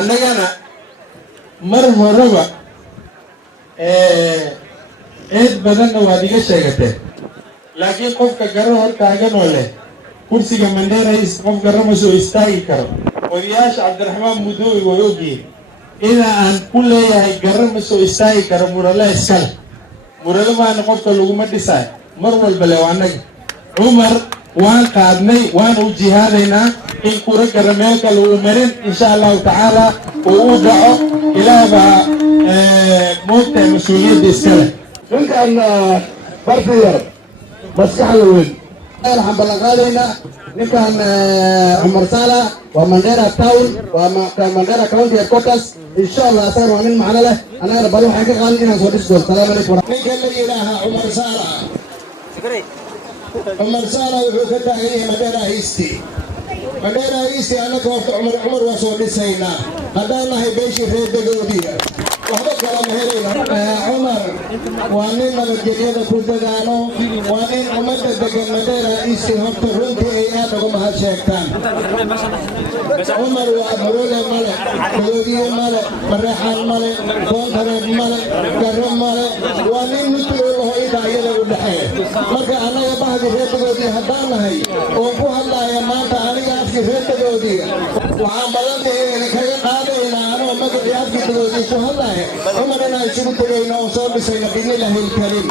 annagana mar horeba eed badanna waad iga sheegatee laakiin qofka garo hortaagan oo leh kursiga Mandera East qof garo ma soo istaagi karo odayaasha Cabdiraxmaan Mudooy way ogyihiin ina aan ku leeyahay garo ma soo istaagi karo murale iskale murale maana qofka laguma dhisay mar walba le waanaga Umar waan qaadnay waan u jihaadaynaa in kura garameelka lagu marin insha Allah taala oo u dhaco ilaaba moogta mas'uuliyadda iskale ninkan bartiyar maskaxda weyn waxaan ballan qaadaynaa ninkan Umar Sala waa Mandera Town waa Mandera County Headquarters insha Allah asar waa nin macna leh anagana bal waxaan ka qaadan inaan soo dhiso salaam alaykum ninkan la yiraahdo Umar Sala Umar Sala wuxuu ka taagay Mandera East Mandera East anaka horta Umar waa soo dhisaynaa haddaan nahay beeshii reer Dagoodiga waxba kala meherayna Umar waa nin nabadgelyada ku dadaalo waa nin ummadda degan Mandera East horta runtii ay aad uga mahad sheegtaan Umar waa marole male Dagoodiga male Mareexaan male Boontareeb male Garo male waa nin mutuulo idaayada u dhaxeeya marka anaga bahdi reer Dagoodiga haddaan nahay oo ku hadlaya maanta aniga afkii reer Dagoodiga waxaan badantahay kaga qaadaynaa anoo magaciisa afkii Dagoodiga ku hadlaya عمرنا يشوف تجينا وصار بسينا بإذن الله الكريم